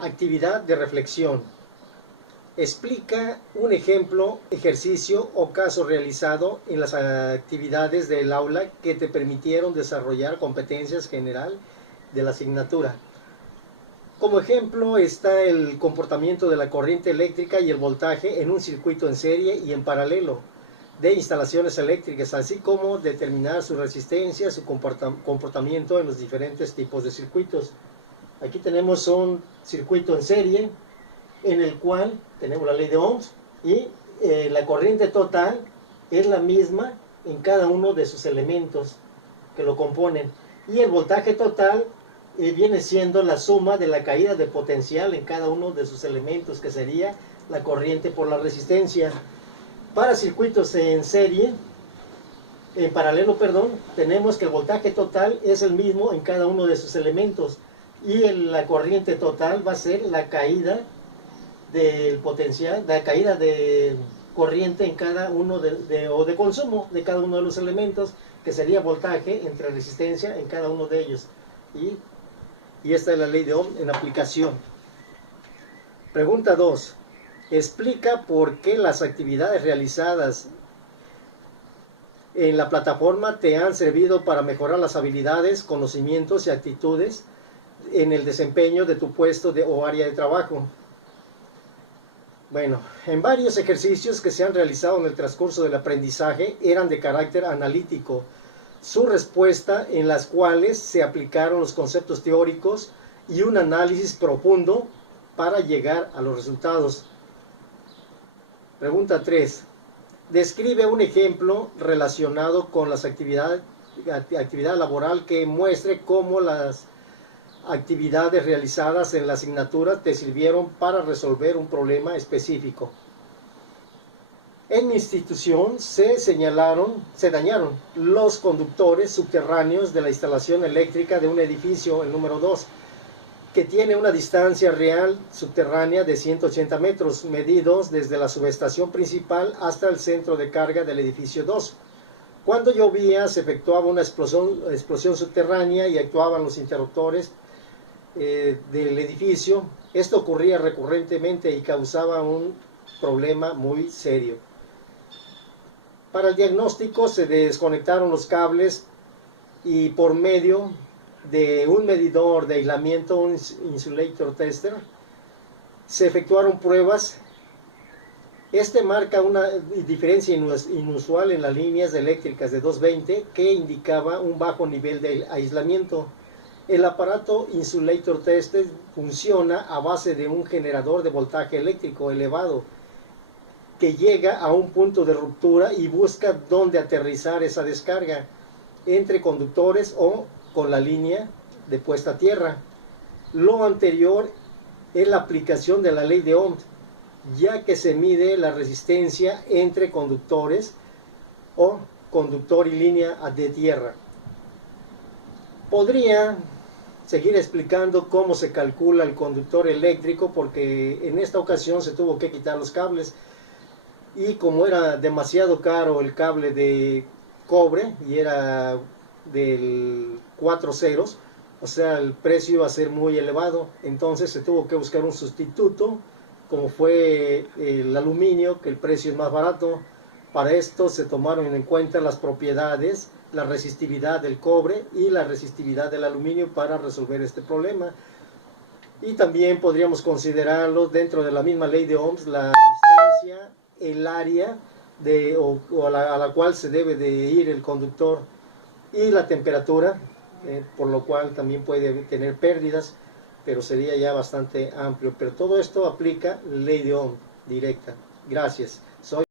Actividad de reflexión. Explica un ejemplo, ejercicio o caso realizado en las actividades del aula que te permitieron desarrollar competencias general de la asignatura. Como ejemplo está el comportamiento de la corriente eléctrica y el voltaje en un circuito en serie y en paralelo de instalaciones eléctricas, así como determinar su resistencia, su comportamiento en los diferentes tipos de circuitos. Aquí tenemos un circuito en serie en el cual tenemos la ley de Ohms y la corriente total es la misma en cada uno de sus elementos que lo componen, y el voltaje total viene siendo la suma de la caída de potencial en cada uno de sus elementos, que sería la corriente por la resistencia. Para circuitos en serie, en paralelo, tenemos que el voltaje total es el mismo en cada uno de sus elementos, y la corriente total va a ser la caída del potencial, la caída de corriente en cada uno o de consumo de cada uno de los elementos, que sería voltaje entre resistencia en cada uno de ellos. Y esta es la ley de Ohm en aplicación. Pregunta 2. Explica por qué las actividades realizadas en la plataforma te han servido para mejorar las habilidades, conocimientos y actitudes en el desempeño de tu puesto o área de trabajo. Bueno, en varios ejercicios que se han realizado en el transcurso del aprendizaje eran de carácter analítico. Su respuesta, en las cuales se aplicaron los conceptos teóricos y un análisis profundo para llegar a los resultados. Pregunta 3. Describe un ejemplo relacionado con las actividad laboral que muestre cómo las actividades realizadas en la asignatura te sirvieron para resolver un problema específico. En mi institución se dañaron los conductores subterráneos de la instalación eléctrica de un edificio, el número 2, que tiene una distancia real subterránea de 180 metros, medidos desde la subestación principal hasta el centro de carga del edificio 2. Cuando llovía se efectuaba una explosión subterránea y actuaban los interruptores del edificio. Esto ocurría recurrentemente y causaba un problema muy serio. Para el diagnóstico se desconectaron los cables y por medio de un medidor de aislamiento, un insulator tester, se efectuaron pruebas. Este marca una diferencia inusual en las líneas eléctricas de 220 que indicaba un bajo nivel de aislamiento. El aparato insulator tester funciona a base de un generador de voltaje eléctrico elevado que llega a un punto de ruptura y busca dónde aterrizar esa descarga, entre conductores o con la línea de puesta a tierra. Lo anterior es la aplicación de la ley de Ohm, ya que se mide la resistencia entre conductores o conductor y línea de tierra. Podría seguir explicando cómo se calcula el conductor eléctrico, porque en esta ocasión se tuvo que quitar los cables, y como era demasiado caro el cable de cobre y era del 4 ceros, o sea, el precio iba a ser muy elevado, entonces se tuvo que buscar un sustituto, como fue el aluminio, que el precio es más barato. Para esto se tomaron en cuenta las propiedades, la resistividad del cobre y la resistividad del aluminio para resolver este problema. Y también podríamos considerarlo dentro de la misma ley de Ohms, la distancia, el área a la cual se debe de ir el conductor, y la temperatura, por lo cual también puede tener pérdidas, pero sería ya bastante amplio. Pero todo esto aplica ley de Ohm directa. Gracias. Soy